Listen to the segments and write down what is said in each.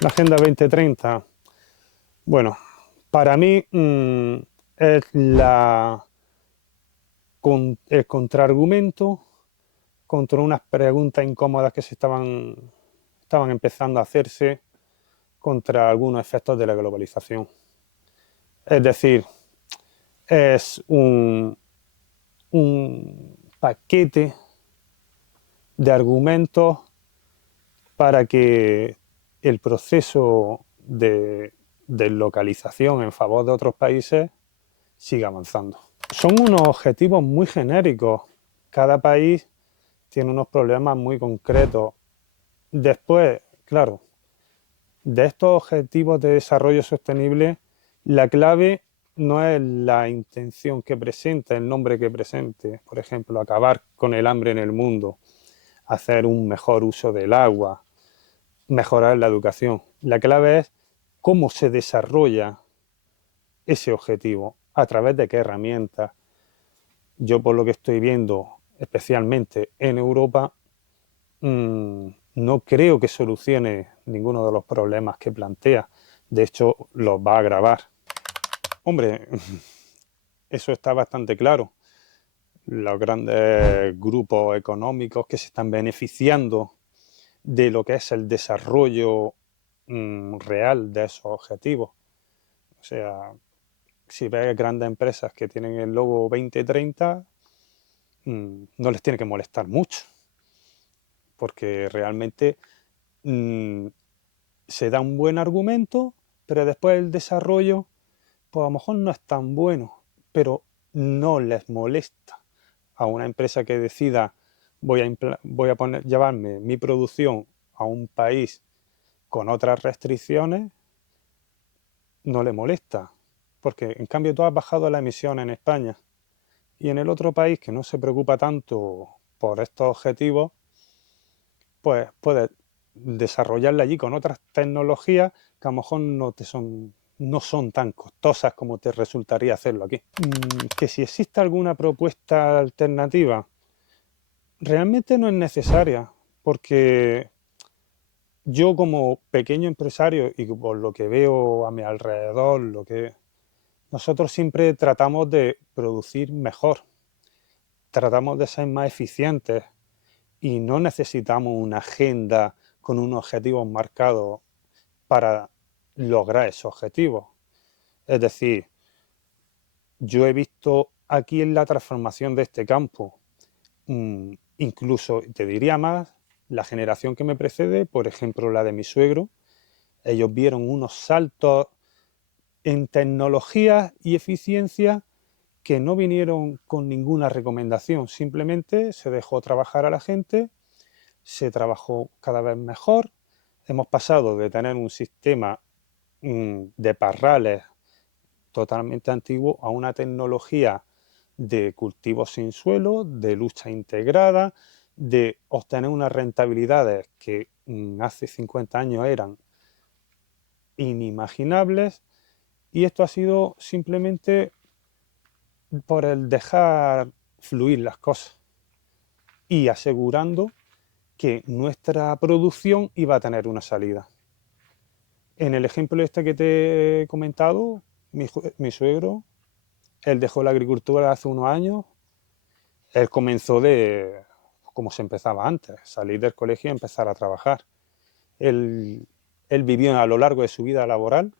La Agenda 2030, bueno, para mí es el contraargumento contra unas preguntas incómodas que estaban empezando a hacerse contra algunos efectos de la globalización. Es decir, es un paquete de argumentos para que el proceso de deslocalización en favor de otros países siga avanzando. Son unos objetivos muy genéricos. Cada país tiene unos problemas muy concretos. Después, claro, de estos objetivos de desarrollo sostenible, la clave no es la intención que presente, el nombre que presente. Por ejemplo, acabar con el hambre en el mundo, hacer un mejor uso del agua, mejorar la educación. La clave es cómo se desarrolla ese objetivo, a través de qué herramientas. Yo, por lo que estoy viendo, especialmente en Europa, no creo que solucione ninguno de los problemas que plantea. De hecho, los va a agravar. Hombre, eso está bastante claro. Los grandes grupos económicos que se están beneficiando de lo que es el desarrollo real de esos objetivos. O sea, si ves grandes empresas que tienen el logo 2030, no les tiene que molestar mucho, porque realmente mmm, se da un buen argumento, pero después el desarrollo, pues a lo mejor no es tan bueno, pero no les molesta a una empresa que decida voy a llevarme mi producción a un país con otras restricciones, no le molesta, porque en cambio tú has bajado la emisión en España y en el otro país que no se preocupa tanto por estos objetivos, pues puedes desarrollarla allí con otras tecnologías que a lo mejor no son tan costosas como te resultaría hacerlo aquí. Que si existe alguna propuesta alternativa, realmente no es necesaria, porque yo como pequeño empresario y por lo que veo a mi alrededor, nosotros siempre tratamos de producir mejor, tratamos de ser más eficientes y no necesitamos una agenda con unos objetivos marcados para lograr esos objetivos. Es decir, yo he visto aquí en la transformación de este campo, incluso te diría más, la generación que me precede, por ejemplo la de mi suegro, ellos vieron unos saltos en tecnología y eficiencia que no vinieron con ninguna recomendación, simplemente se dejó trabajar a la gente, se trabajó cada vez mejor, hemos pasado de tener un sistema de parrales totalmente antiguo a una tecnología de cultivos sin suelo, de lucha integrada, de obtener unas rentabilidades que hace 50 años eran inimaginables, y esto ha sido simplemente por el dejar fluir las cosas y asegurando que nuestra producción iba a tener una salida. En el ejemplo este que te he comentado, mi suegro, él dejó la agricultura hace unos años, él comenzó de como se empezaba antes, salir del colegio y empezar a trabajar. Él vivió a lo largo de su vida laboral,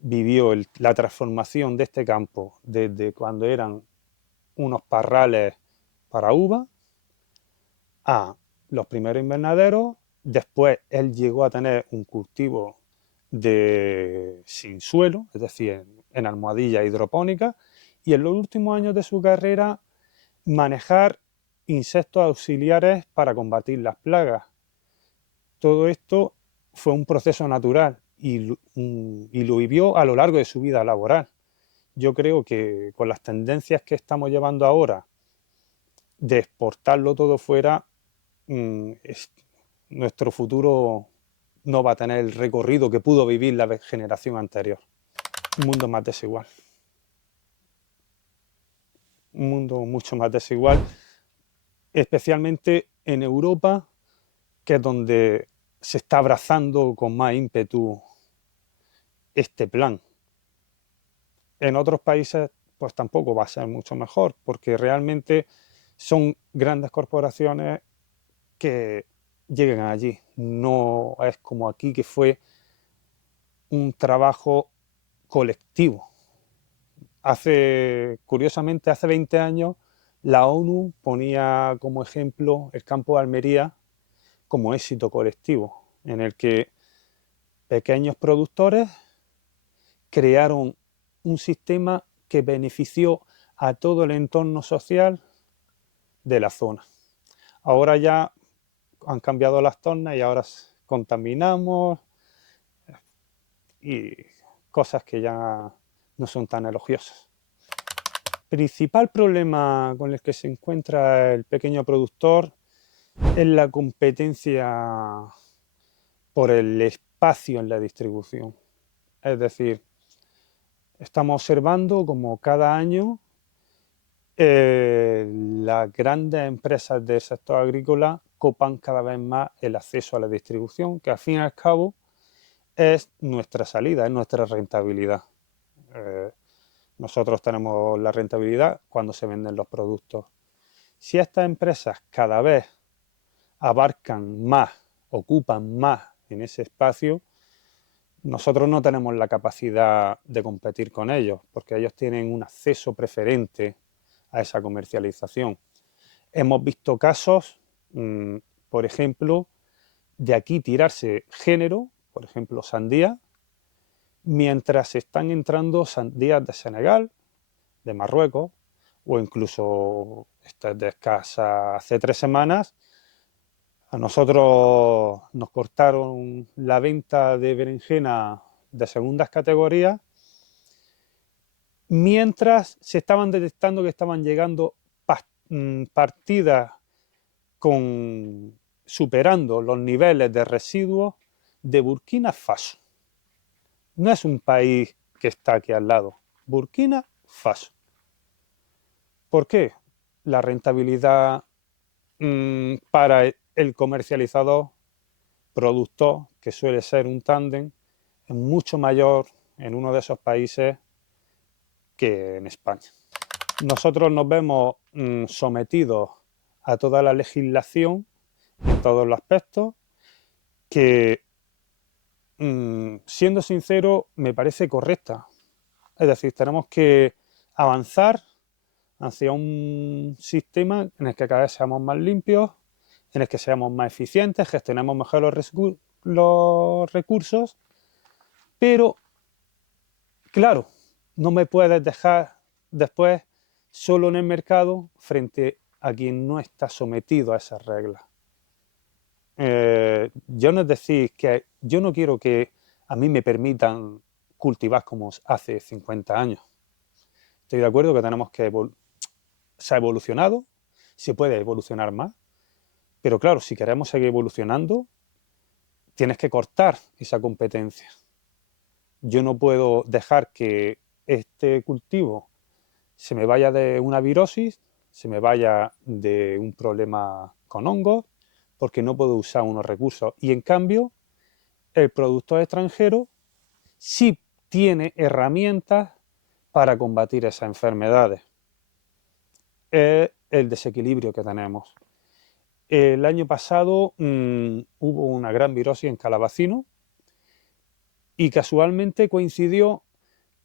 vivió la transformación de este campo desde cuando eran unos parrales para uva a los primeros invernaderos. Después él llegó a tener un cultivo sin suelo, es decir, en almohadilla hidropónica, y en los últimos años de su carrera manejar insectos auxiliares para combatir las plagas. Todo esto fue un proceso natural y lo vivió a lo largo de su vida laboral. Yo creo que con las tendencias que estamos llevando ahora de exportarlo todo fuera, nuestro futuro no va a tener el recorrido que pudo vivir la generación anterior. Un mundo más desigual. Un mundo mucho más desigual, especialmente en Europa, que es donde se está abrazando con más ímpetu este plan. En otros países pues tampoco va a ser mucho mejor, porque realmente son grandes corporaciones que llegan allí. No es como aquí, que fue un trabajo colectivo. Curiosamente, hace 20 años, la ONU ponía como ejemplo el campo de Almería como éxito colectivo, en el que pequeños productores crearon un sistema que benefició a todo el entorno social de la zona. Ahora ya han cambiado las tornas y ahora contaminamos y cosas que ya no son tan elogiosas. El principal problema con el que se encuentra el pequeño productor es la competencia por el espacio en la distribución. Es decir, estamos observando como cada año las grandes empresas del sector agrícola copan cada vez más el acceso a la distribución, que al fin y al cabo es nuestra salida, es nuestra rentabilidad. Nosotros tenemos la rentabilidad cuando se venden los productos. Si estas empresas cada vez abarcan más, ocupan más en ese espacio, nosotros no tenemos la capacidad de competir con ellos, porque ellos tienen un acceso preferente a esa comercialización. Hemos visto casos, por ejemplo, de aquí tirarse género, por ejemplo, sandía, mientras están entrando sandías de Senegal, de Marruecos, o incluso hace 3 semanas, a nosotros nos cortaron la venta de berenjena de segundas categorías, mientras se estaban detectando que estaban llegando partidas superando los niveles de residuos de Burkina Faso. No es un país que está aquí al lado, Burkina Faso. ¿Por qué? La rentabilidad para el comercializador, productor, que suele ser un tándem, es mucho mayor en uno de esos países que en España. Nosotros nos vemos sometidos a toda la legislación en todos los aspectos, que, siendo sincero, me parece correcta. Es decir, tenemos que avanzar hacia un sistema en el que cada vez seamos más limpios, en el que seamos más eficientes, gestionemos mejor los recursos, pero, claro, no me puedes dejar después solo en el mercado frente a quien no está sometido a esas reglas. Yo no es decir que yo no quiero que a mí me permitan cultivar como hace 50 años. Estoy de acuerdo que tenemos que se ha evolucionado, se puede evolucionar más, pero claro, si queremos seguir evolucionando, tienes que cortar esa competencia. Yo no puedo dejar que este cultivo se me vaya de una virosis, se me vaya de un problema con hongos, porque no puedo usar unos recursos. Y en cambio, el productor extranjero sí tiene herramientas para combatir esas enfermedades. Es el desequilibrio que tenemos. El año pasado hubo una gran virosis en Calabacino y casualmente coincidió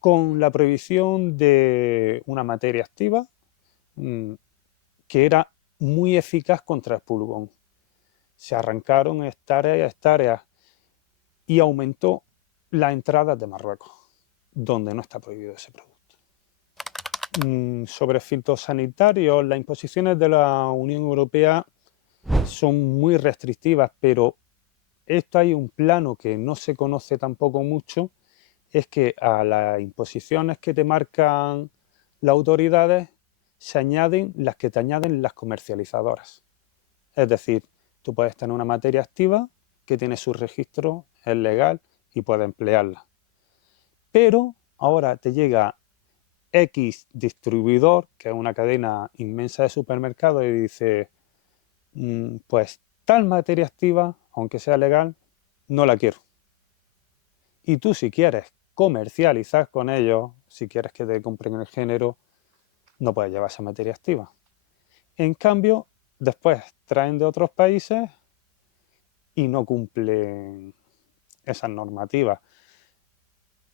con la prohibición de una materia activa que era muy eficaz contra el pulgón. Se arrancaron hectáreas y aumentó las entradas de Marruecos, donde no está prohibido ese producto. Sobre fitosanitarios, las imposiciones de la Unión Europea son muy restrictivas, pero esto hay un plano que no se conoce tampoco mucho, es que a las imposiciones que te marcan las autoridades se añaden las que te añaden las comercializadoras. Es decir, tú puedes tener una materia activa que tiene su registro, es legal y puedes emplearla. Pero ahora te llega X distribuidor, que es una cadena inmensa de supermercados, y dice, pues tal materia activa, aunque sea legal, no la quiero. Y tú, si quieres comercializar con ellos, si quieres que te compren el género, no puedes llevar esa materia activa. En cambio, después traen de otros países y no cumplen esas normativas.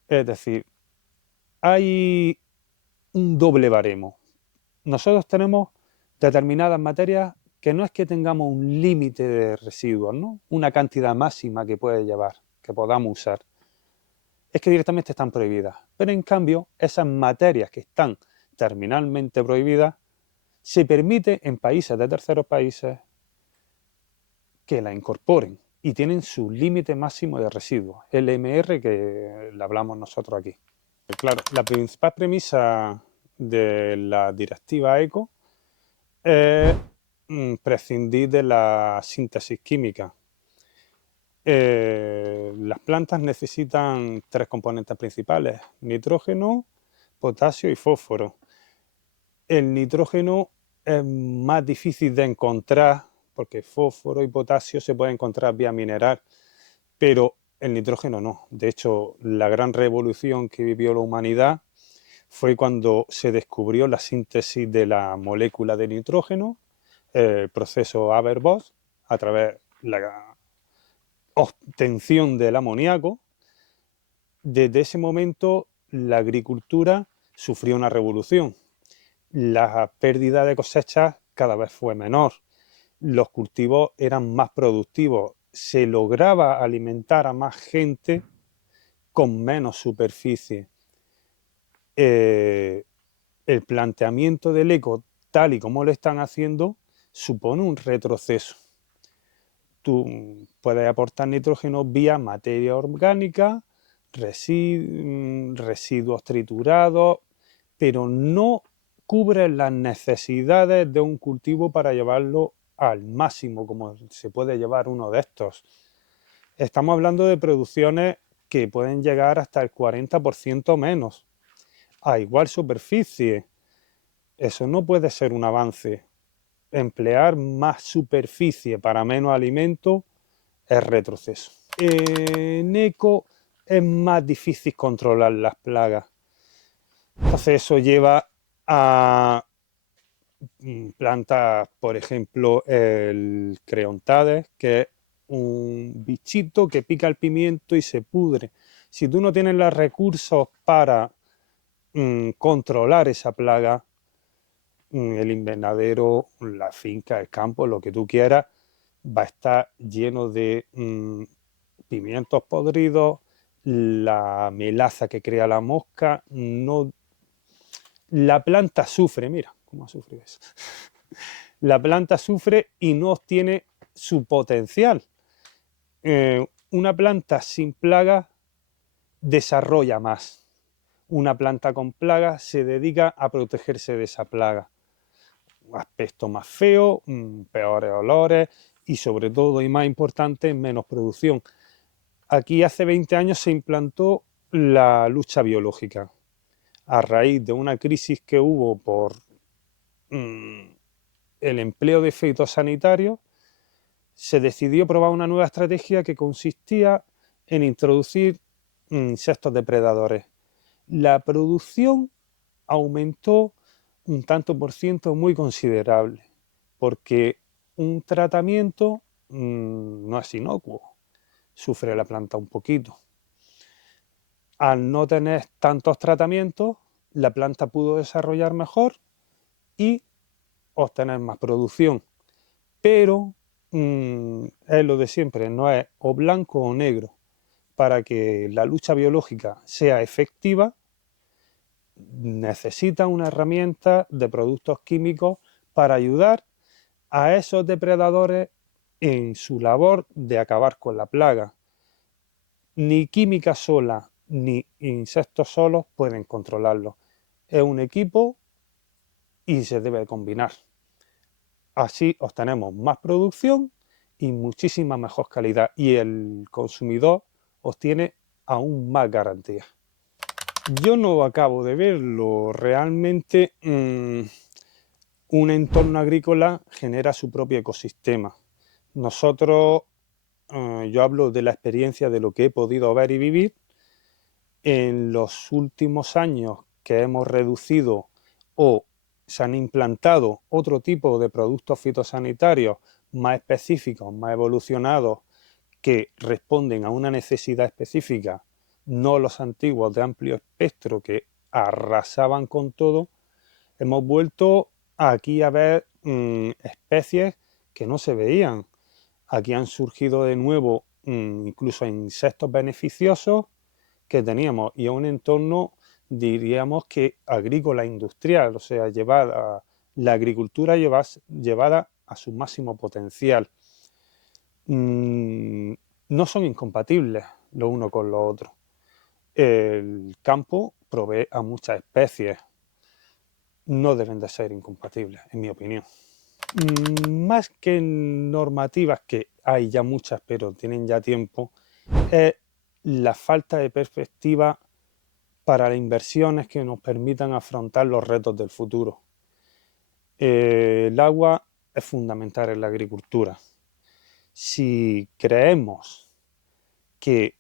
Es decir, hay un doble baremo. Nosotros tenemos determinadas materias que no es que tengamos un límite de residuos, ¿no? Una cantidad máxima que puede llevar, que podamos usar. Es que directamente están prohibidas. Pero en cambio, esas materias que están terminalmente prohibidas, se permite en países de terceros países que la incorporen y tienen su límite máximo de residuos, el MR que le hablamos nosotros aquí. Claro, la principal premisa de la directiva ECO es prescindir de la síntesis química. Las plantas necesitan 3 componentes principales: nitrógeno, potasio y fósforo. El nitrógeno es más difícil de encontrar porque fósforo y potasio se pueden encontrar vía mineral, pero el nitrógeno no. De hecho, la gran revolución que vivió la humanidad fue cuando se descubrió la síntesis de la molécula de nitrógeno, el proceso Haber-Bosch, a través de la obtención del amoníaco. Desde ese momento la agricultura sufrió una revolución. La pérdida de cosechas cada vez fue menor. Los cultivos eran más productivos. Se lograba alimentar a más gente con menos superficie. El planteamiento del eco, tal y como lo están haciendo, supone un retroceso. Tú puedes aportar nitrógeno vía materia orgánica, residuos triturados, pero no cubre las necesidades de un cultivo para llevarlo al máximo, como se puede llevar uno de estos. Estamos hablando de producciones que pueden llegar hasta el 40% menos, a igual superficie. Eso no puede ser un avance. Emplear más superficie para menos alimento es retroceso. En eco es más difícil controlar las plagas. Entonces eso lleva a plantas, por ejemplo, el creontades, que es un bichito que pica el pimiento y se pudre. Si tú no tienes los recursos para controlar esa plaga, el invernadero, la finca, el campo, lo que tú quieras, va a estar lleno de pimientos podridos, la melaza que crea la mosca, no, la planta sufre, mira cómo sufre eso. La planta sufre y no obtiene su potencial. Una planta sin plagas desarrolla más. Una planta con plagas se dedica a protegerse de esa plaga. Aspecto más feo, peores olores y sobre todo y más importante, menos producción. Aquí hace 20 años se implantó la lucha biológica a raíz de una crisis que hubo por el empleo de fitosanitarios. Se decidió probar una nueva estrategia que consistía en introducir insectos depredadores. La producción aumentó un tanto por ciento muy considerable, porque un tratamiento no es inocuo, sufre la planta un poquito. Al no tener tantos tratamientos, la planta pudo desarrollar mejor y obtener más producción. Pero es lo de siempre, no es o blanco o negro. Para que la lucha biológica sea efectiva, necesita una herramienta de productos químicos para ayudar a esos depredadores en su labor de acabar con la plaga. Ni química sola ni insectos solos pueden controlarlo. Es un equipo y se debe combinar. Así obtenemos más producción y muchísima mejor calidad, y el consumidor obtiene aún más garantía. Yo no acabo de verlo. Realmente un entorno agrícola genera su propio ecosistema. Nosotros yo hablo de la experiencia de lo que he podido ver y vivir. En los últimos años que hemos reducido o se han implantado otro tipo de productos fitosanitarios más específicos, más evolucionados, que responden a una necesidad específica, no los antiguos de amplio espectro que arrasaban con todo, hemos vuelto aquí a ver especies que no se veían. Aquí han surgido de nuevo incluso insectos beneficiosos que teníamos y a un entorno, diríamos que agrícola industrial, o sea, la agricultura llevada a su máximo potencial. No son incompatibles lo uno con lo otro. El campo provee a muchas especies, no deben de ser incompatibles, en mi opinión. Más que normativas, que hay ya muchas, pero tienen ya tiempo, es la falta de perspectiva para las inversiones que nos permitan afrontar los retos del futuro. El agua es fundamental en la agricultura. Si creemos que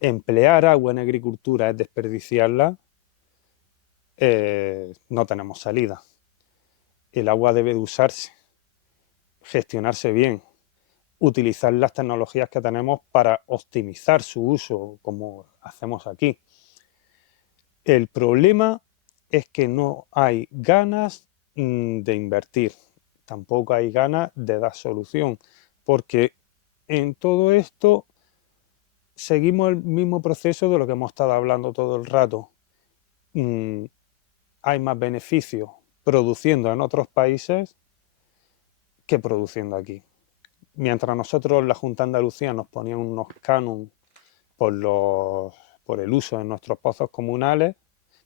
emplear agua en agricultura es desperdiciarla, no tenemos salida. El agua debe de usarse, gestionarse bien, utilizar las tecnologías que tenemos para optimizar su uso, como hacemos aquí. El problema es que no hay ganas de invertir, tampoco hay ganas de dar solución, porque en todo esto seguimos el mismo proceso de lo que hemos estado hablando todo el rato. Hay más beneficios produciendo en otros países que produciendo aquí. Mientras nosotros, la Junta de Andalucía, nos ponían unos cánones por el uso de nuestros pozos comunales,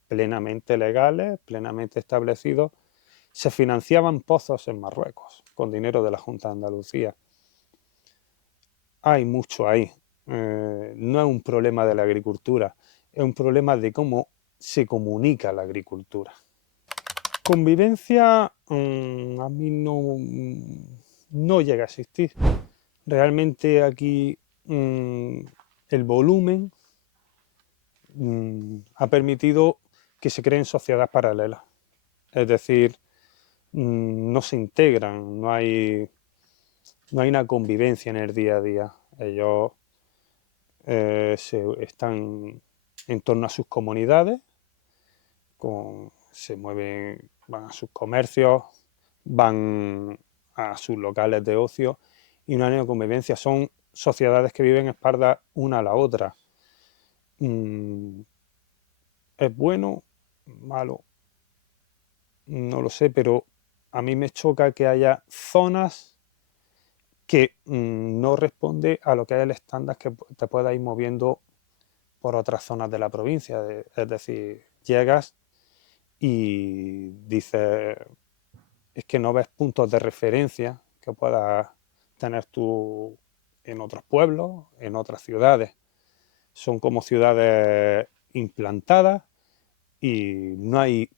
plenamente legales, plenamente establecidos, se financiaban pozos en Marruecos con dinero de la Junta de Andalucía. Hay mucho ahí. No es un problema de la agricultura, es un problema de cómo se comunica la agricultura. Convivencia a mí no llega a existir. Realmente aquí el volumen ha permitido que se creen sociedades paralelas. Es decir, no se integran, no hay una convivencia en el día a día. Ellos están en torno a sus comunidades, se mueven, van a sus comercios, van a sus locales de ocio y no hay una convivencia. Son sociedades que viven espaldas una a la otra. ¿Es bueno? ¿Malo? No lo sé, pero a mí me choca que haya zonas que no responde a lo que es el estándar que te puedas ir moviendo por otras zonas de la provincia. Es decir, llegas y dices, es que no ves puntos de referencia que puedas tener tú en otros pueblos, en otras ciudades. Son como ciudades implantadas y no hay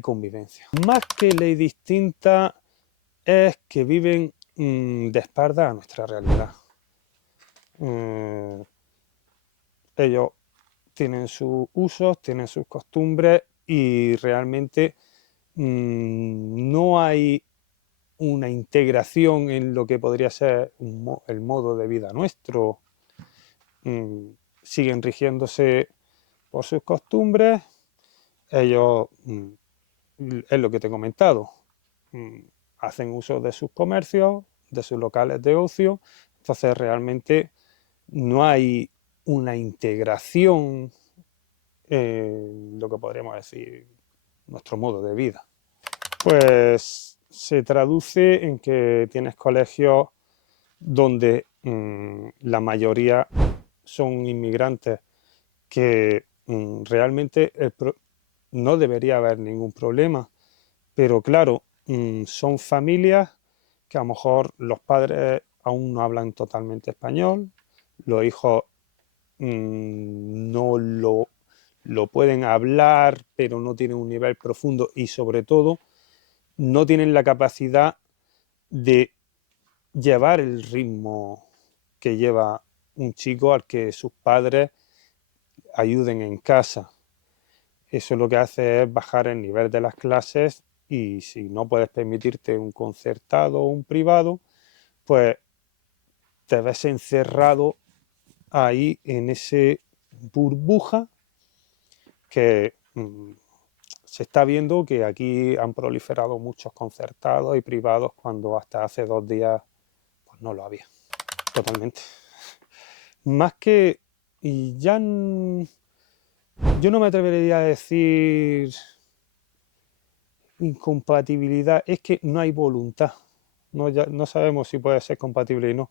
convivencia. Más que ley distinta es que viven de espaldas a nuestra realidad. Ellos tienen sus usos, tienen sus costumbres y realmente no hay una integración en lo que podría ser el modo de vida nuestro. Siguen rigiéndose por sus costumbres. Ellos, es lo que te he comentado, hacen uso de sus comercios, de sus locales de ocio, entonces realmente no hay una integración en lo que podríamos decir nuestro modo de vida. Pues se traduce en que tienes colegios donde la mayoría son inmigrantes, que realmente no debería haber ningún problema, pero claro, son familias que a lo mejor los padres aún no hablan totalmente español, los hijos no lo pueden hablar, pero no tienen un nivel profundo y sobre todo no tienen la capacidad de llevar el ritmo que lleva un chico al que sus padres ayuden en casa. Eso lo que hace es bajar el nivel de las clases, y si no puedes permitirte un concertado o un privado, pues te ves encerrado ahí en ese burbuja que se está viendo que aquí han proliferado muchos concertados y privados cuando hasta hace 2 días pues no lo había, totalmente. Más que, y ya yo no me atrevería a decir incompatibilidad, es que no hay voluntad. No sabemos si puede ser compatible y no.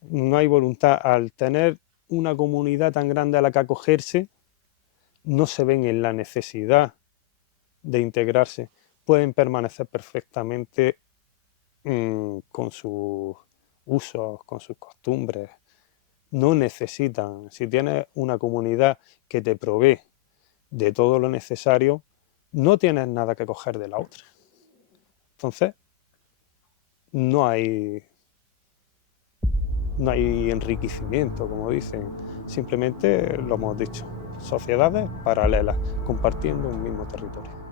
No hay voluntad. Al tener una comunidad tan grande a la que acogerse, no se ven en la necesidad de integrarse. Pueden permanecer perfectamente con sus usos, con sus costumbres. No necesitan. Si tienes una comunidad que te provee de todo lo necesario, no tienes nada que coger de la otra. Entonces, no hay enriquecimiento, como dicen. Simplemente, lo hemos dicho, sociedades paralelas, compartiendo un mismo territorio.